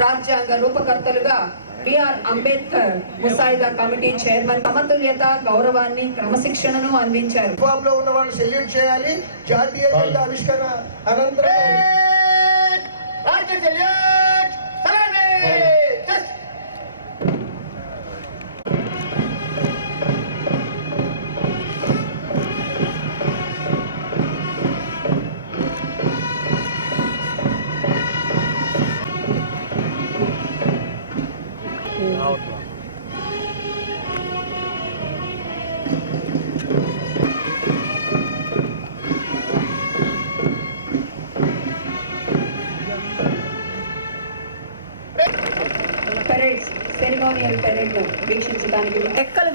రాజ్యాంగ రూపకర్తలుగా బిఆర్ అంబేద్కర్ ముసాయిదా committee chairman సమతుల్యత గౌరవాన్ని క్రమశిక్షణను అందించారు. లో ఉన్న వాళ్ళు సెల్యూట్ చేయాలి. జాతీయ ఆవిష్కరణ అనంతరం.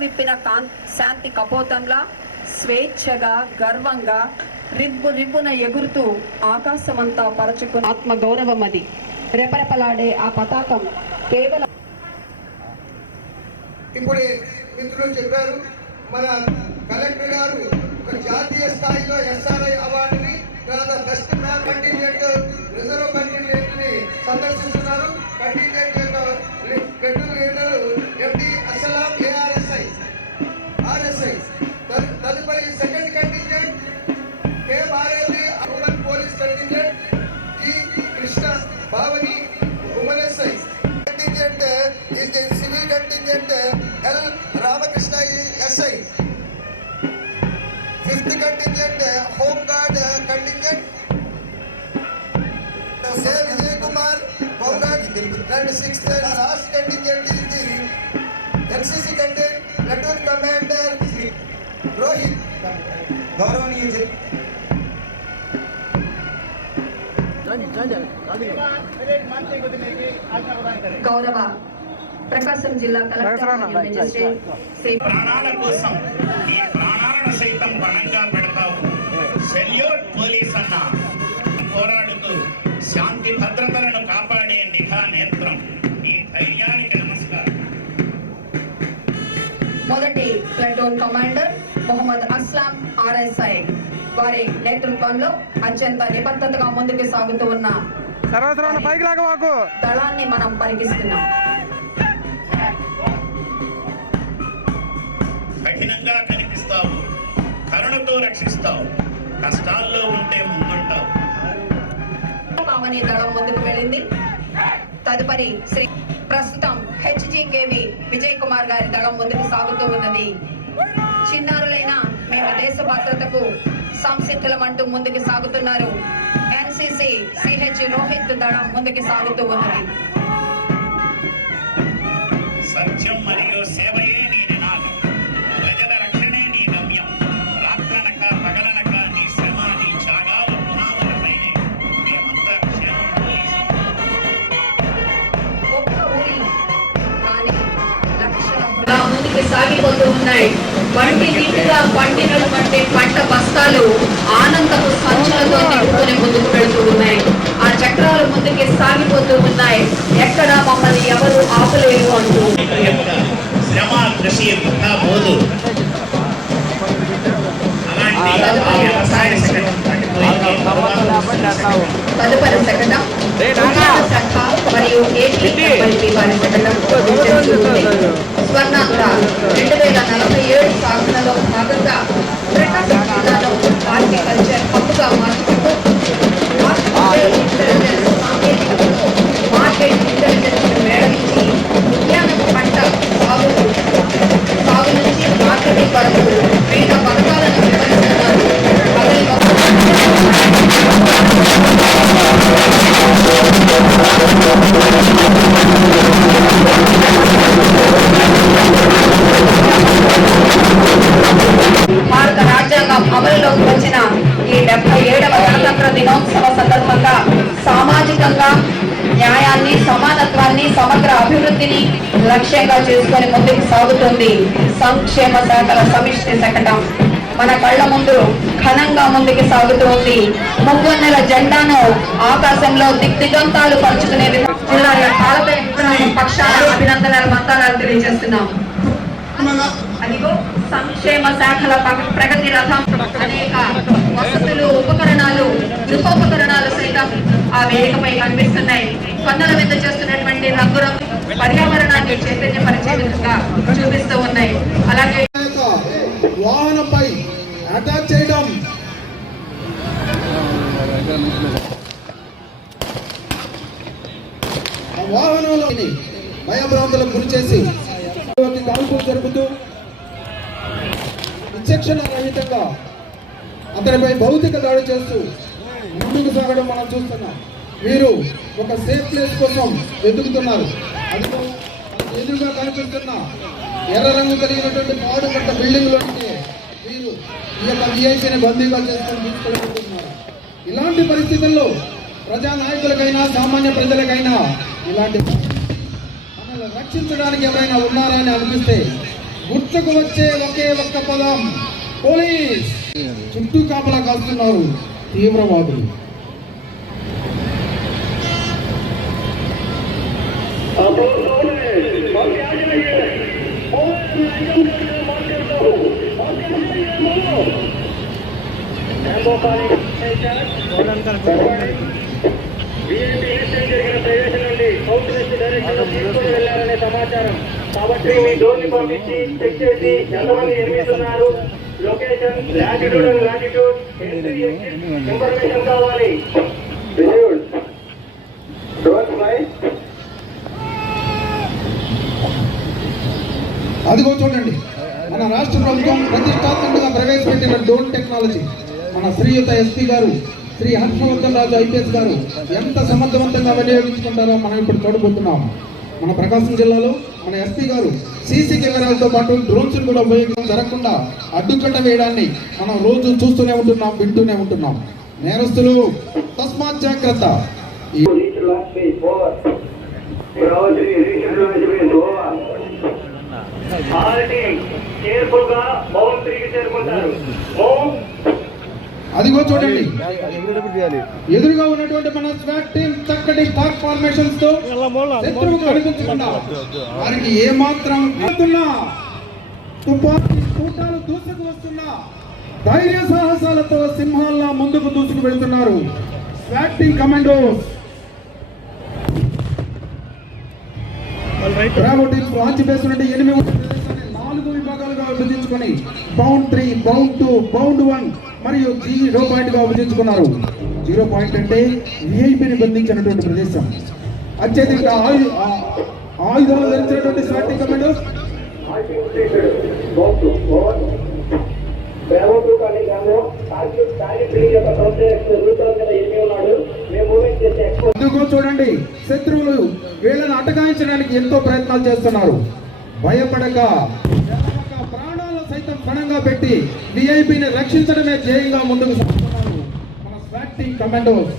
విప్పిన కాన్ శాంతి కపోతంలా స్వేచ్ఛగా గర్వంగా రిబ్బు రిబ్బున ఎగురుతూ ఆకాశమంతా పరచుకున్న ఆత్మ గౌరవం అది రెపరెపలాడే ఆ పతాకం కేవలం ఇప్పుడు మిత్రులు చెప్పారు మన కలెక్టర్ గారు ఒక జాతీయ స్థాయిలో ఎస్ఆర్ఐ అవార్డుని లేదా బెస్ట్ మ్యాన్ కంటింజెంట్ రిజర్వ్ కంటింజెంట్ని సందర్శిస్తున్నారు. కంటింజెంట్ యొక్క ఫెడరల్ లీడర్ ఎండి అసలాం గౌరవ ప్రకాశం జిల్లా కలెక్టర్ మరియు మెజిస్ట్రేట్ శ్రీ ప్రాణాల కోసం ఈ ప్రాణాలను సైతం పణంగా పెడతావు. సెల్యూట్ పోలీస్ అన్న పోరాడుతూ శాంతి భద్రతలను కాపాడే నిఘా నేత్రం. ఈ ధైర్యానికి నమస్కారం. మొదటి platoon commander Mohammad Aslam RSI. వారి నేతృత్వంలో అత్యంత నిబద్ధతగా ముందుకు సాగుతూ ఉన్న సర్వసర్వన పైకి లాగా మాకు దళాన్ని మనం పరిగిస్తున్నాం కఠినంగా కనిపిస్తావు. కరుణతో రక్షిస్తావు. కష్టాల్లో ఉంటే ముందుంటావు. పావని దళం ముందుకు వెళ్ళింది. తదుపరి శ్రీ ప్రస్తుతం హెచ్జికేవి విజయ్ కుమార్ గారి దళం ముందుకు సాగుతూ ఉన్నది. చిన్నారులైన మేము దేశ భద్రతకు సంసిద్ధులమంటూ ముందుకు సాగుతున్నారు. ఎన్సిసి సిహెచ్ రోహిత్ దళం ముందుకు సాగుతూ ఉన్నది. సత్యం మరియు సేవయే నీ నినాదం. ప్రజల రక్షణే నీ గమ్యం. రాత్రనక పగలనక నీ శ్రమ నీ త్యాగాలు పునాదులపైనే మేమంతా క్షేమం ఒక్క ఊరి కానీ లక్షల ముందుకు సాగిపోతూ ఉన్నాయి. వంటి నిండుగా పండినటువంటి పంట బస్తాలు ఆనందపు సంచులతో నింపుకొని ముందుకు పెడుతూ ఉన్నాయి. ఆ చక్రాలు ముందుకే సాగిపోతూ ఉన్నాయి. ఎక్కడ మమ్మల్ని ఎవరు ఆపలేరు అంటూ. లక్ష్యంగా చేసుకొని ముందుకు సాగుతుంది. సంక్షేమ శాఖల సమిష్టి శకటం మన కళ్ళ ముందు ఘనంగా ముందుకు సాగుతూ ఉంది ముగ్గొన్నెల జెండాను ఆకాశంలో దిగ్దిగంతాలు పరుచుకునే జిల్లా భారత అభినందనలు తెలియజేస్తున్నాం. అదిగో సంక్షేమ శాఖల ప్రగతి రథం. అనేక వసతులు ఉపకరణాలు గృహోపకరణాలు సైతం ఆ వేదికపై కనిపిస్తున్నాయి. కొందరు మీద చేస్తున్నటువంటి రంగురంగు పర్యావరణాన్ని చైతన్యపరిచే విధంగా చూపిస్తూ ఉన్నాయి. అలాగే వాహనంపై అటాచ్ చేయడం. వాహనంలో భయభ్రాంతులకు గురి చేసి కాల్పులు జరుపుతూ విచక్షణ రహితంగా అతనిపై భౌతిక దాడి చేస్తూ ముందుకు సాగడం మనం చూస్తున్నాం. వీరు ఒక సేఫ్ ప్లేస్ కోసం వెతుకుతున్నారు. అదిగో ఎదురుగా కనిపిస్తున్న ఎర్ర రంగు కలిగినటువంటి పాడుపడ్డ బిల్డింగ్ లోనికి వీరు ఈ యొక్క విఐసీని బందీగా చేసుకొని తీసుకెళ్ళబోతున్నారు. ఇలాంటి పరిస్థితుల్లో ప్రజా నాయకులకైనా సామాన్య ప్రజలకైనా ఇలాంటి మనల్ని రక్షించడానికి ఎవరైనా ఉన్నారా అని అనిపిస్తే గుర్తుకు వచ్చే ఒకే ఒక్క పదం పోలీస్! చుట్టూ కాపలా కాస్తున్నారు తీవ్రవాదులు. కాబట్టి మీ డోర్ని పంపించి చెక్ చేసి ఎంతమంది నిర్మిస్తున్నారు location latitude and latitude information కావాలి డోర్ ఫ్లై అదిగో చూడండి మన రాష్ట్ర ప్రభుత్వం ప్రతిష్టాత్మకంగా ప్రవేశపెట్టిన డ్రోన్ టెక్నాలజీ మన శ్రీయుత ఎస్పీ గారు శ్రీ హర్షవర్ధన్ రాజు ఐపీఎస్ గారు ఎంత సమర్థవంతంగా వినియోగించుకుంటారో మనం ఇప్పుడు చూడబోతున్నాం మన ప్రకాశం జిల్లాలో మన ఎస్పీ గారు సీసీ కెమెరాలతో పాటు డ్రోన్స్ కూడా ఉపయోగించడం జరగకుండా అడ్డుకట్ట వేయడాన్ని మనం రోజు చూస్తూనే ఉంటున్నాం వింటూనే ఉంటున్నాం నేరస్తులు తస్మాత్ జాగ్రత్త ఆల్రెడీ కేర్ఫుల్గా బౌండరీకి చేరుకుంటారు. మూవ్ అదిగో చూడండి. ఎదురుగా ఉన్నటువంటి మన స్వాట్ టీం చక్కటి స్టాక్ ఫార్మేషన్స్తో శత్రువు కనిపించకుండా వారికి ఏ మాత్రం తుపాకీ తూటాలు దూసుకు వస్తున్నా ధైర్య సాహసాలతో సింహాల్లా ముందుకు దూసుకు వెళ్తున్నారు swat team commandos. Teams launch base నుండి ఎనిమిది నాలుగు విభాగాలుగా విభజించుకొని bound three bound two bound one మరియు జీరో పాయింట్గా విభజించుకున్నారు జీరో పాయింట్ అంటే విఐపిని బంధించినటువంటి ప్రదేశం అత్యధిక ఆయుధాలు ధరించినటువంటి స్వాటి బ్రావో కానీ యొక్క రూపాయలు ఎనిమిది ఉన్నాడు అందుకో చూడండి శత్రువులు వీళ్ళని అటకాయించడానికి ఎంతో ప్రయత్నాలు చేస్తున్నారు. భయపడక వెనక ప్రాణాలను సైతం పణంగా పెట్టి విఐపిని రక్షించడమే ధ్యేయంగా ముందుకు సాగుతున్నారు మన స్వాట్ టీం కమాండోస్.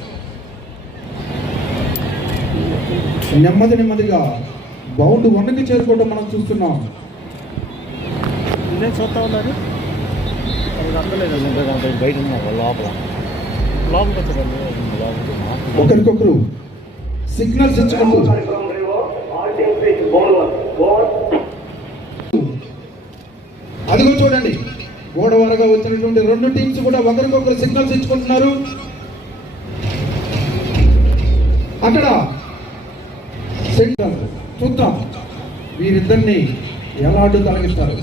నెమ్మది నెమ్మదిగా బౌండ్ వన్కి చేరుకోవడం మనం చూస్తున్నాం. ఇదేం చూస్తా ఉన్నారు? అది అందలేదు బయట లోపల. లోపలికి ఒకరికొకరు సిగ్నల్స్ ఇచ్చుకుంటూ అదిగో చూడండి గోడవారగా వచ్చినటువంటి రెండు టీమ్స్ కూడా ఒకరికొకరు సిగ్నల్స్ ఇచ్చుకుంటున్నారు. అక్కడ సెంటర్ చూద్దాం వీరిద్దరిని ఎలా అడ్డు తొలగిస్తారు?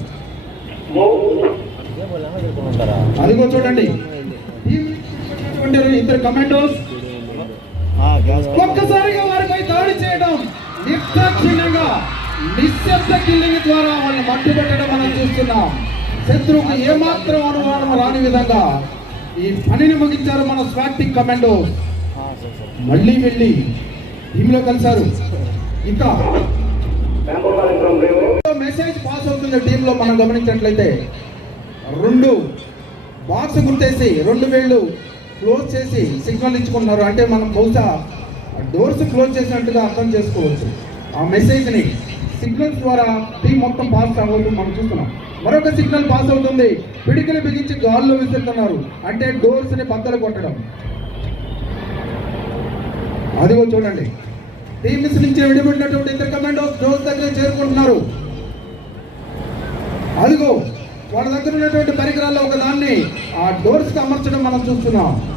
అదిగో చూడండి ఇద్దరు కమాండోస్ ఒక్కసారిగా వారిపై దాడి చేయడం నిర్దాక్షిణ్యంగా నిశ్శబ్ద కిల్లింగ్ ద్వారా వాళ్ళని మట్టుబెట్టడం మనం చూస్తున్నాం. శత్రువుకు ఏమాత్రం అనుమానం రాని విధంగా ఈ పనిని ముగించారు మన స్వాటిక్ కమాండో మళ్ళీ వెళ్ళి టీంలో కలిశారు. ఇంకా మెసేజ్ పాస్ అవుతుంది టీంలో మనం గమనించినట్లయితే. రెండు బాక్స్ గుర్తేసి రెండు వేళ్ళు క్లోజ్ చేసి సిగ్నల్ ఇచ్చుకుంటున్నారు. అంటే మనం బహుశా డోర్స్ క్లోజ్ చేసినట్టుగా అర్థం చేసుకోవచ్చు. ఆ మెసేజ్ని సిగ్నల్స్ ద్వారా టీం మొత్తం పాస్ అవ్వడం మనం చూస్తున్నాం. మరొక సిగ్నల్ పాస్ అవుతుంది. పిడికిలు బిగించి గాల్లో విసురుతున్నారు. అంటే డోర్స్ని బద్దలు కొట్టడం. అదిగో చూడండి. టీమ్స్ నుంచి విడిపడినటువంటి ఇద్దరు కమాండోస్ డోర్స్ దగ్గర చేరుకుంటున్నారు. అదిగో వాళ్ళ దగ్గర ఉన్నటువంటి పరికరాల్లో ఒక దాన్ని ఆ డోర్స్కి అమర్చడం మనం చూస్తున్నాం.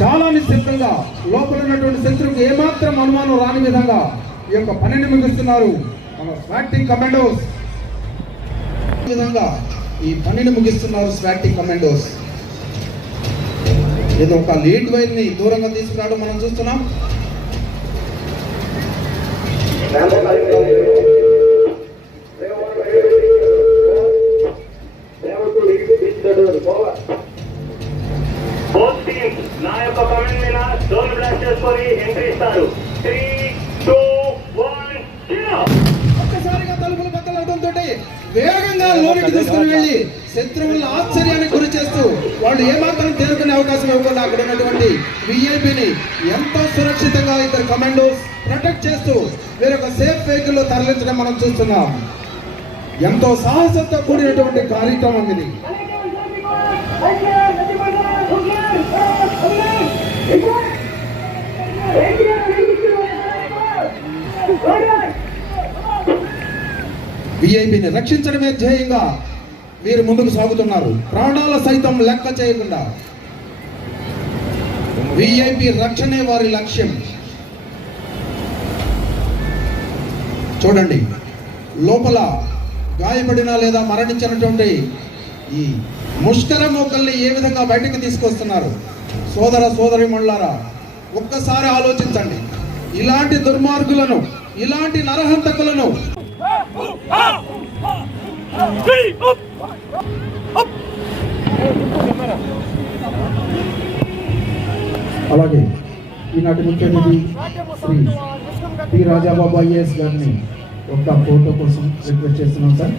చాలా నిశ్శబ్దంగా లోపల ఉన్నటువంటి శత్రువుకి ఏమాత్రం అనుమానం రాని విధంగా ఈ యొక్క పనిని ముగిస్తున్నారు మన స్వాటింగ్ కమాండోస్. ఈ విధంగా ఈ పనిని ముగిస్తున్నారు స్వాటింగ్ కమాండోస్. ఏదో ఒక లీడ్ వైర్ని దూరంగా తీసుకురావడం మనం చూస్తున్నాం. Both teams నా యొక్క కమెంట్ మీద డోర్ బ్లాక్ చేసుకొని ఎంట్రీ ఇస్తారు. త్రీ టూ వన్ ఒక్కసారిగా తలుపులు బద్దలవడంతో వేగంగా లోనికి తీసుకుని వెళ్ళి శత్రువులను ఆశ్చర్యానికి గురి చేస్తూ వాళ్ళు ఏమాత్రం తేరుకునే అవకాశం ఇవ్వకుండా అక్కడ ఉన్నటువంటి విఐపిని ఎంతో సురక్షితంగా ఇద్దరు కమాండోస్ ప్రొటెక్ట్ చేస్తూ వేరొక సేఫ్ వెహికల్లో తరలించడం మనం చూస్తున్నాం. ఎంతో సాహసంతో కూడినటువంటి కార్యక్రమం ఇది. విఐపిని రక్షించడమే ధ్యేయంగా వీరు ముందుకు సాగుతున్నారు. ప్రాణాల సైతం లెక్క చేయకుండా. విఐపి రక్షణే వారి లక్ష్యం. చూడండి లోపల గాయపడిన లేదా మరణించినటువంటి ఈ ముష్కర మోకల్ని ఏ విధంగా బయటకు తీసుకొస్తున్నారు? సోదర సోదరి ఒక్కసారి ఆలోచించండి. ఇలాంటి దుర్మార్గులను ఇలాంటి నరహంతకులను అలాగే ఈనాటి ముఖ్యమంత్రి శ్రీ పి. రాజాబాబు ఐఏఎస్ గారిని ఒక ఫోటో కోసం రిక్వెస్ట్ చేస్తున్నాం సార్.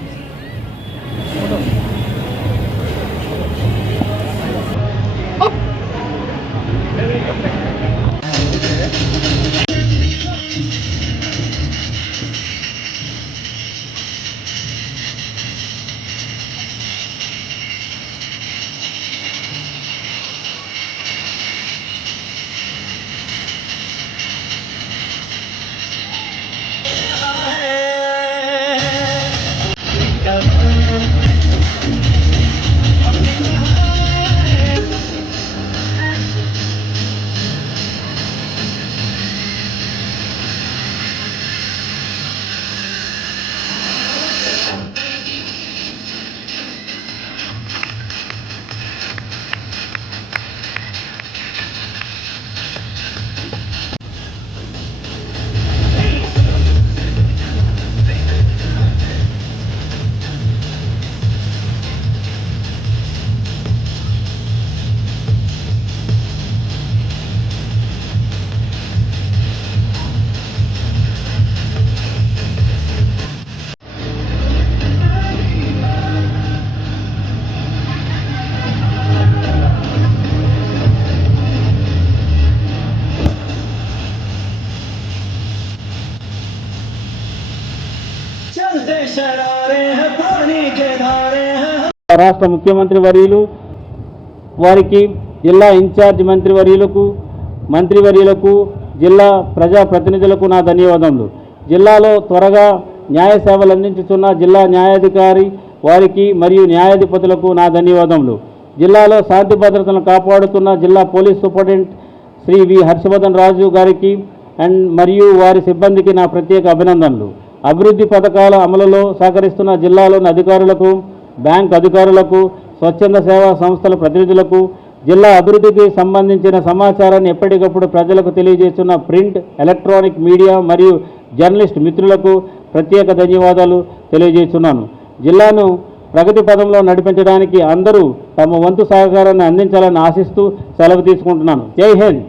రాష్ట్ర ముఖ్యమంత్రి వర్యులు వారికి జిల్లా ఇన్ఛార్జ్ మంత్రివర్యులకు మంత్రివర్యులకు జిల్లా ప్రజా ప్రతినిధులకు నా ధన్యవాదములు. జిల్లాలో త్వరగా న్యాయ సేవలు అందించుతున్న జిల్లా న్యాయాధికారి వారికి మరియు న్యాయాధిపతులకు నా ధన్యవాదములు. జిల్లాలో శాంతి భద్రతలను కాపాడుతున్న జిల్లా police superintendent Shri V. Harshavardhan Raju గారికి అండ్ మరియు వారి సిబ్బందికి నా ప్రత్యేక అభినందనలు. అభివృద్ధి పథకాల అమలులో సహకరిస్తున్న జిల్లాలోని అధికారులకు బ్యాంక్ అధికారులకు స్వచ్ఛంద సేవా సంస్థల ప్రతినిధులకు జిల్లా అభివృద్ధికి సంబంధించిన సమాచారాన్ని ఎప్పటికప్పుడు ప్రజలకు తెలియజేస్తున్న ప్రింట్ ఎలక్ట్రానిక్ మీడియా మరియు జర్నలిస్ట్ మిత్రులకు ప్రత్యేక ధన్యవాదాలు తెలియజేస్తున్నాను. జిల్లాను ప్రగతి పదంలో నడిపించడానికి అందరూ తమ వంతు సహకారాన్ని అందించాలని ఆశిస్తూ సెలవు తీసుకుంటున్నాను. జై హింద్!